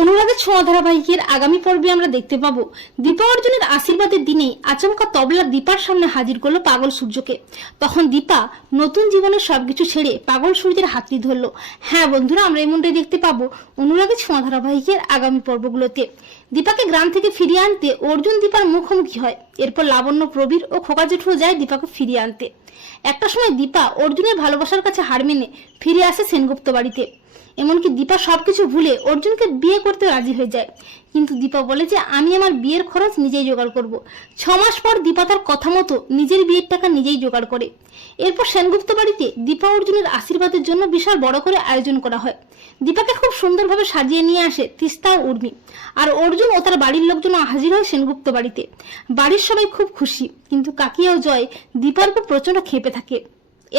অনুরাগের ছোঁয়া ধারাবাহিকের আগামী পর্বে আমরা দেখতে পাবো। দীপা অর্জুনের আশীর্বাদের দিনেই আচমকা তবলা দীপার সামনে হাজির করল পাগল সূর্যকে। তখন দীপা নতুন জীবনের সবকিছু ছেড়ে পাগল সূর্যের হাতটি ধরলো। হ্যাঁ বন্ধুরা, আমরা এমনটাই দেখতে পাবো অনুরাগের ছোঁয়া ধারাবাহিকের আগামী পর্বগুলোতে। দীপাকে গ্রাম থেকে ফিরিয়ে আনতে অর্জুন দীপার মুখোমুখি হয়। এরপর লাবণ্য, প্রবীর ও খোকা জেঠুও যায় দীপাকে ফিরিয়ে আনতে। একটা সময় দীপা অর্জুনের ভালোবাসার কাছে হার মেনে ফিরে আসে সেনগুপ্ত বাড়িতে। এমনকি দীপা সবকিছু ভুলে অর্জুনকে বিয়ে করতে রাজি হয়ে যায়। কিন্তু দীপা বলে যে, আমি আমার বিয়ের খরচ নিজেই জোগাড় করব। ছ মাস পর দীপা তার কথা মতো নিজের বিয়ের টাকা নিজেই জোগাড় করে। এরপর সেনগুপ্ত বাড়িতে দীপা অর্জুনের আশীর্বাদের জন্য বিশাল বড় করে আয়োজন করা হয়। দীপাকে খুব সুন্দরভাবে সাজিয়ে নিয়ে আসে তিস্তা ও উর্মি। আর অর্জুন ও তার বাড়ির লোকজন হাজির হয় সেনগুপ্ত বাড়িতে। বাড়ির সবাই খুব খুশি। কিন্তু কাকিয়া ও জয় দীপার উপর প্রচণ্ড খেপে থাকে।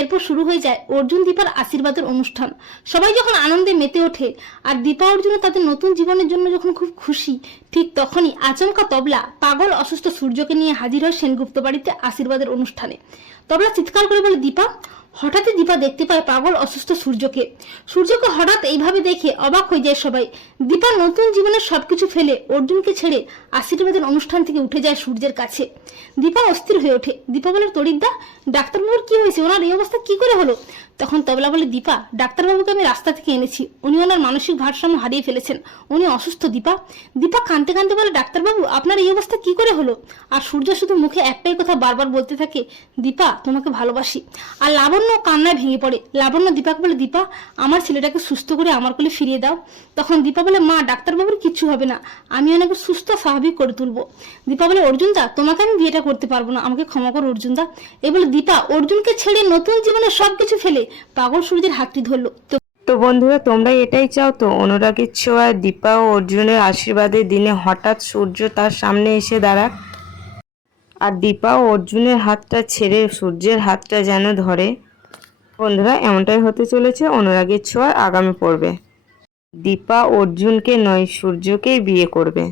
এরপর শুরু হয়ে যায় অর্জুন, দীপার আশীর্বাদের অনুষ্ঠান। সবাই যখন আনন্দে মেতে ওঠে আর দীপা অর্জুন তাদের নতুন জীবনের জন্য যখন খুব খুশি, ঠিক তখনই আচমকা তবলা পাগল অসুস্থ সূর্যকে নিয়ে হাজির হয় সেনগুপ্ত বাড়িতে আশীর্বাদের অনুষ্ঠানে। তবলা চিৎকার করে বলে, দীপা হঠাৎই দীপা দেখতে পায় পাগল অসুস্থ সূর্যকে। সূর্যকে হঠাৎ এইভাবে দেখে অবাক হয়ে যায় সবাই। দীপা নতুন জীবনের সবকিছু ফেলে অর্জুনকে ছেড়ে আশীর্বাদের অনুষ্ঠান থেকে উঠে যায় সূর্যের কাছে। দীপা অস্থির হয়ে ওঠে। দীপা বলে তরিদ্দা ডাক্তারবাবুর কি হয়েছে? ওনার এই অবস্থা কি করে হলো? তখন তবলা বলে, দীপা, ডাক্তারবাবুকে আমি রাস্তা থেকে এনেছি। উনি ওনার মানসিক ভারসাম্য হারিয়ে ফেলেছেন। উনি অসুস্থ, দীপা। দীপা কাঁদতে কাঁদতে বলে, ডাক্তারবাবু, আপনার এই অবস্থা কি করে হলো? আর সূর্য শুধু মুখে একটাই কথা বারবার বলতে থাকে, দীপা, তোমাকে ভালোবাসি। আর লাবণ্য কান্নায় ভেঙে পড়ে। লাবণ্য দীপাকে বলে দীপা, আমার ছেলেটাকে সুস্থ করে আমার কোলে ফিরিয়ে দাও। তখন দীপা বলে মা, ডাক্তারবাবুর কিচ্ছু হবে না। আমি ওনাকে সুস্থ, স্বাভাবিক করে তুলবো। দীপা বলে অর্জুনদা তোমাকে আমি বিয়েটা করতে পারব না। আমাকে ক্ষমা করো অর্জুনদা এ বলে দীপা অর্জুনকে ছেড়ে নতুন জীবনে সবকিছু ফেলে পাগল সূর্যের হাতটি ধরলো। তো তো বন্ধুরা তোমরা এটাই চাও তো? অনুরাগের ছোঁয়া, দীপা ও অর্জুনের আশীর্বাদের দিনে হঠাৎ সূর্য তার সামনে এসে দাঁড়াক। আর দীপা ও অর্জুনের হাতটা ছেড়ে সূর্যের হাতটা যেন ধরে। বন্ধুরা এমনটাই হতে চলেছে অনুরাগের ছোঁয়ার আগামী পর্বে। দীপা অর্জুনকে নয় সূর্যকেই বিয়ে করবে।